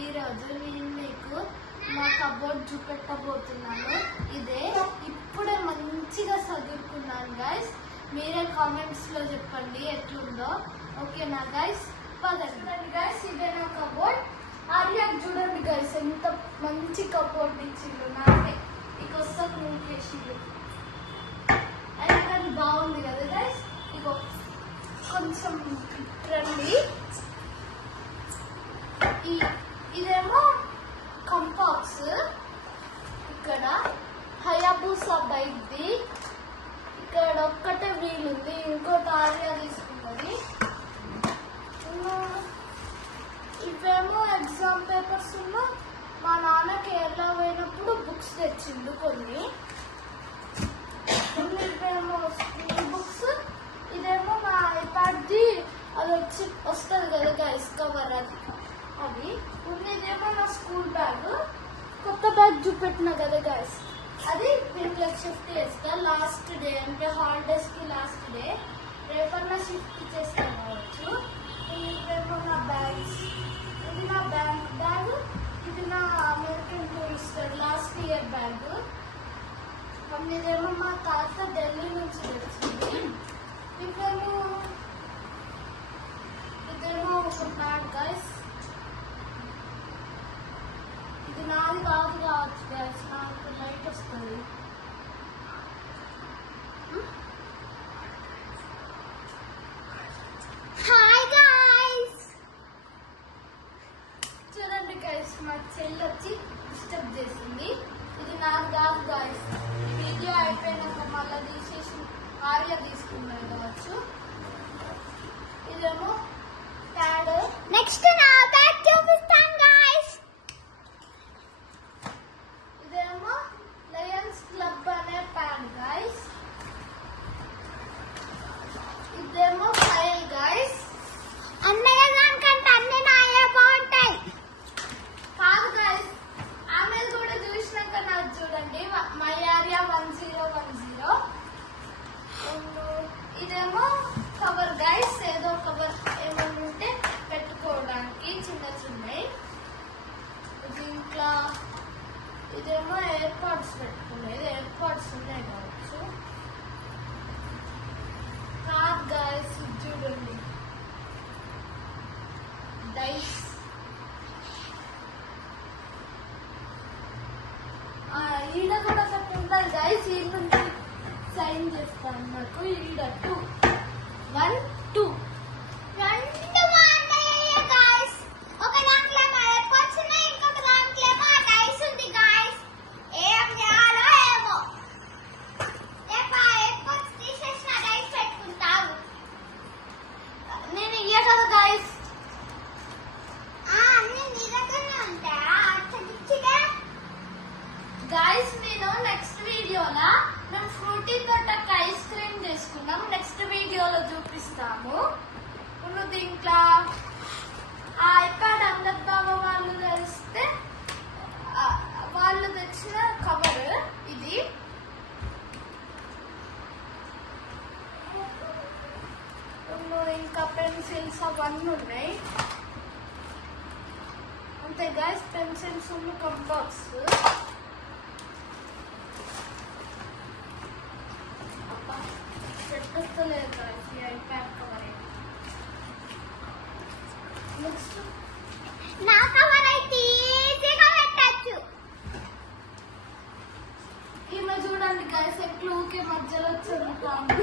ఈరోజు నేను మీకు మా కబోర్డ్ చూపెట్టబోతున్నాను. ఇదే ఇప్పుడే మంచిగా చదువుకున్నాను గైస్. మీరే కామెంట్స్లో చెప్పండి ఎట్లుందో. ఓకేనా గైస్? చూడండి గైస్, ఇదే నా కబోర్డ్. ఆర్యాకి చూడండి గైస్ ఎంత మంచి కబోర్డ్ ఇచ్చిండు. నాకే ఇక వస్తాను మూకేసిండు అయినా కానీ బాగుంది కదా గైస్. ఇగో కొంచెం రండి. ఇదేమో కంపాక్స్, ఇక్కడ హయాబుసా బైక్ది. ఇక్కడ ఒక్కటే వీల్ ఉంది, ఇంకోటి ఆర్యా తీసుకున్నది. ఇవేమో ఎగ్జామ్ పేపర్స్ ఉన్నా మా నాన్న కేరళ పోయినప్పుడు బుక్స్ తెచ్చిండు కొన్ని. ఇవేమో స్కూల్ బుక్స్. ఇదేమో మా ఐప్యాడ్ది, అది వస్తుంది కదా గైస్ కవర్, అది ఇదేమో నా స్కూల్ బ్యాగ్. కొత్త బ్యాగ్ చూపెట్టిన కదా గైస్, అది దీంట్లోకి షిఫ్ట్ చేస్తా లాస్ట్ డే, అంటే హాలిడేస్కి లాస్ట్ డే. రేపన్నా షిఫ్ట్ చేస్తా కావచ్చు. ఇదేమో నా బ్యాగ్స్. ఇది నా బ్యాగ్, ఇది నా American Tourister last year bag. ఇదేమో మా తాత ఢిల్లీ నుంచి తెచ్చింది. ఇదేమో ఒక బ్యాగ్ గైస్. ఇది నాది కాదు కావచ్చు గైస్, నాకు లైట్ వస్తుంది. హాయ్ గైస్, చూడండి గైస్ మా చెల్లి వచ్చి డిస్టర్బ్ చేసింది. ఇది నాకు కాదు గైస్, ఈ వీడియో అయిపోయినాక మళ్ళీ తీసేసి ఆర్య తీసుకున్నాను కావచ్చు. ఇదేమో ప్యాడ్. నెక్స్ట్ నా బ్యాగ్ చూపిస్తాను గైస్. ఇదేమో లయన్స్ క్లబ్ అనే ప్యాడ్ గైస్. ఇదేమో ఫైల్ గైస్. అన్నయ్య దానికంటే అన్ని నాయే బాగుంటాయి కాదు గైస్, ఆమె కూడా చూసినాక నాకు చూడండి. My area 1010. ఇదేమో కవర్ గైస్, ఏదో కవర్ ఏమన్నా ఉంటే పెట్టుకోవడానికి చిన్న చిన్నవి. దీంట్లో ఇదేమో ఎయిర్ పాడ్స్ పెట్టుకునేది, ఎయిర్ పాడ్స్ ఉన్నాయి కావచ్చు. కాదు గైస్, చూడండి డైస్. ఈడ కూడా ఒకటి ఉంటుంది గైస్, ఈ నుంచి సైన్ చేస్తాను నాకు. ఈడ 2 1 2 రెండు మాట్లాడే గైస్. ఒక దాంట్లో ఎయిర్పోర్ట్స్ ఉన్నాయి, ఇంకొక దాంట్లో ఆ డైస్ ఉంది గైస్. ఏం చేయాలో ఏమో. ఎయిర్పోర్ట్స్ తీసేసిన డైస్ పెట్టుకుంటావు. నేను ఇయ్య కదా గైస్. అన్నీ నీ దగ్గరనే ఉంటాయా? గైస్ నేను నెక్స్ట్ వీడియోలో మేము ఫ్రూటీ తోటక ఐస్ క్రీమ్ చేసుకున్నాం. నెక్స్ట్ వీడియోలో చూపిస్తాము. ఇప్పుడు దీంట్లో ఆ ఐప్యాడ్ అందద్దామ వాళ్ళు తెలిస్తే వాళ్ళు తెచ్చిన కవర్ ఇది. ఇంకా పెన్సిల్స్ అవన్నీ ఉన్నాయి అంతే గైస్. పెన్సిల్స్ ఉన్న కంపాక్స్. నా కవర్ అయితే ఈజీగా పెట్టచ్చు. ఈమె చూడండి గైస్, ఎట్లూకే మధ్యలో చదువుతాను.